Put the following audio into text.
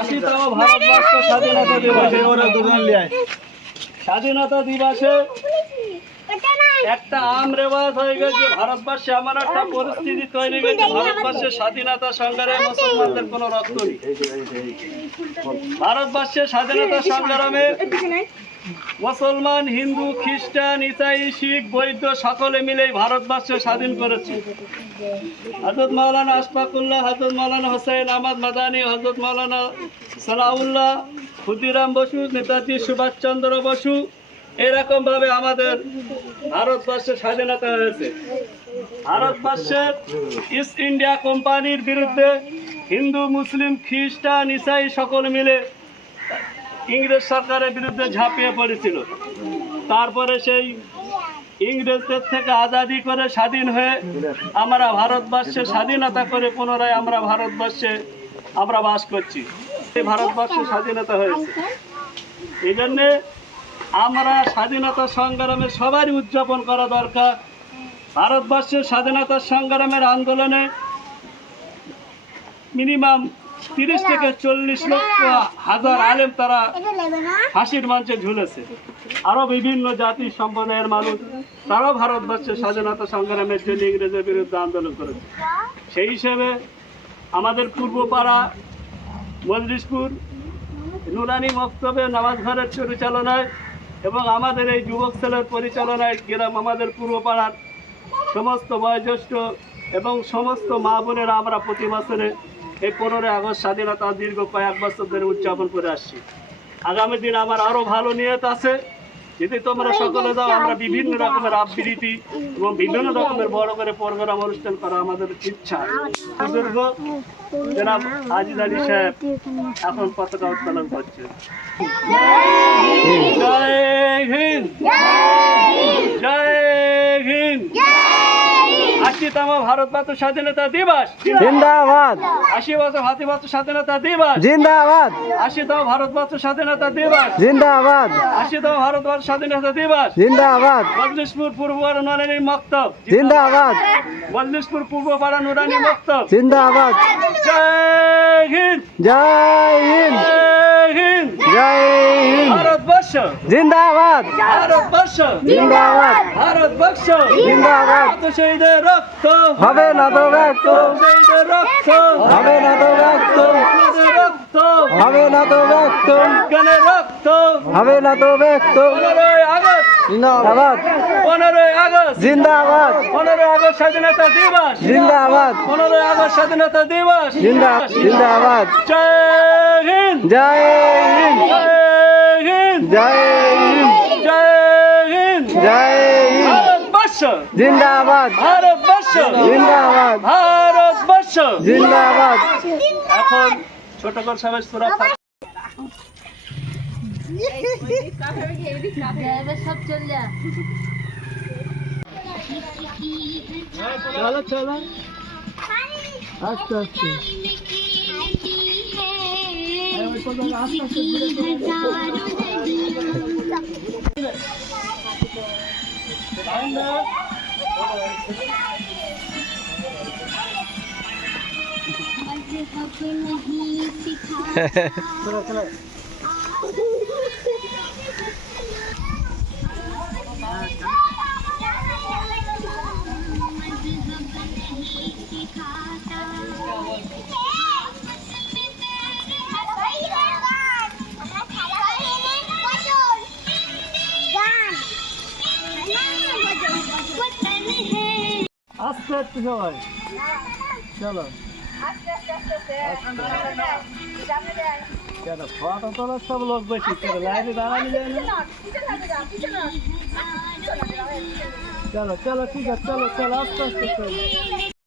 80তম ভারতবর্ষ স্বাধীনতা দিবসে স্বাধীনতা দিবসে একটা আম রেওয়াজ হয়ে গেছে। ভারতবর্ষে এমন একটা পরিস্থিতি তৈরি হয়েছে, ভারতবর্ষের স্বাধীনতা সংগ্রামে মুসলমানদের কোনো রক্ত নেই। ভারতবর্ষের স্বাধীনতা সংগ্রামে মুসলমান, হিন্দু, খ্রিস্টান, ইসাই, শিখ, বৌদ্ধ সকলে মিলে ভারতবর্ষ স্বাধীন করেছে। হযরত মাওলানা আশফাকুল্লাহ, হযরত মাওলানা হোসেন আহমদ মাদানী, হযরত মাওলানা সানাউল্লাহ, ক্ষুদিরাম বসু, নেতাজি সুভাষচন্দ্র বসু, এরকমভাবে আমাদের ভারতবর্ষের স্বাধীনতা হয়েছে। ভারতবর্ষের ইস্ট ইন্ডিয়া কোম্পানির বিরুদ্ধে হিন্দু, মুসলিম, খ্রিস্টান, ইসাই সকলে মিলে ইংরেজ সরকারের বিরুদ্ধে ঝাঁপিয়ে পড়েছিল। তারপরে সেই ইংরেজদের থেকে আজাদি করে স্বাধীন হয়ে আমরা ভারতবর্ষে স্বাধীনতা করে পুনরায় আমরা ভারতবর্ষে আমরা বাস করছি। এই ভারতবর্ষে স্বাধীনতা হয়েছে, এই জন্যে আমরা স্বাধীনতা সংগ্রামে সবারই উদযাপন করা দরকার। ভারতবর্ষের স্বাধীনতা সংগ্রামের আন্দোলনে মিনিমাম 30 থেকে 40 লক্ষ হাজার আলেম তারা ফাঁসির মঞ্চে ঝুলেছে। আরও বিভিন্ন জাতি সম্প্রদায়ের মানুষ তারাও ভারতবর্ষের স্বাধীনতা সংগ্রামের জন্য ইংরেজের বিরুদ্ধে আন্দোলন করেছে। সেই হিসেবে আমাদের পূর্বপাড়া মজলিশপুর নুরানি মক্তবে নামাজ ঘরের পরিচালনায় এবং আমাদের এই যুবক ছেলের পরিচালনায় গ্রাম আমাদের পূর্বপাড়ার সমস্ত বয়োজ্যেষ্ঠ এবং সমস্ত মা বোনেরা আমরা প্রতি বছরে এই 15 আগস্ট স্বাধীনতা দীর্ঘ কয়েক বছর ধরে উদযাপন করে আসছি। আগামী দিন আমার আরও ভালো নিয়ত আছে, যদি তোমরা সকলে যাও। আমরা বিভিন্ন রকমের আবৃত্তি এবং বিভিন্ন রকমের বড় করে প্রোগ্রাম অনুষ্ঠান করা আমাদের ইচ্ছা। বুজুর্গ জনাব আজিজ আলী সাহেব এখন পতাকা উত্তোলন করছে। জয় হিন্দ, জয় হিন্দ। 80তম ভারতবর্ষ স্বাধীনতা দিবস জিন্দাবাদ। 80 বছর ভারতবর্ষ স্বাধীনতা দিবস জিন্দাবাদ। 80তম ভারতবর্ষ স্বাধীনতা দিবস জিন্দাবাদ। 80তম ভারতবর্ষ স্বাধীনতা দিবস জিন্দাবাদ। মজলিশপুর পূর্বপাড়া নুরানি মক্তব জিন্দাবাদ। মজলিশপুর পূর্বপাড়া নুরানি মক্তব জিন্দাবাদ। জয় হিন্দ, জয় হিন্দ, জয় হিন্দ। জয় হিন্দ। ভারতবর্ষ জিন্দাবাদ। ভারতবর্ষ জিন্দাবাদ। ভারতবর্ষ জিন্দাবাদ। কত শহীদের রক্ত হবে না তো ব্যক্ত, শহীদের রক্ত হবে না তো ব্যক্ত, শহীদের রক্ত হবে না তো ব্যক্ত, বিজ্ঞানের রক্ত। হবে না তো ব্যক্ত। 15 আগস্ট, জিন্দাবাদ। 15 আগস্ট, জিন্দাবাদ। 15 আগস্ট স্বাধীনতা দিবস, জিন্দাবাদ। 15 আগস্ট স্বাধীনতা দিবস। জিন্দাবাদ। জয় হিন্দ, জয় হিন্দ, জয় হিন্দ, জয় হিন্দ, জয় হিন্দ। জয় হিন্দ। ভারতবর্ষ জিন্দাবাদ। ভারতবর্ষ জিন্দাবাদ। ভারতবর্ষ জিন্দাবাদ। এখন ছোট করে সবাই সূরা সব চল যা। চলো চলো আস্তে আস্তে আস্তে আস্তে সবাই চলো। কেন ফটো তোলার সব লোক বেশি লাইনে দাঁড়ানো যায় না। চলো চলো ঠিক আছে, চলো চলো আস্তে আস্তে চলো।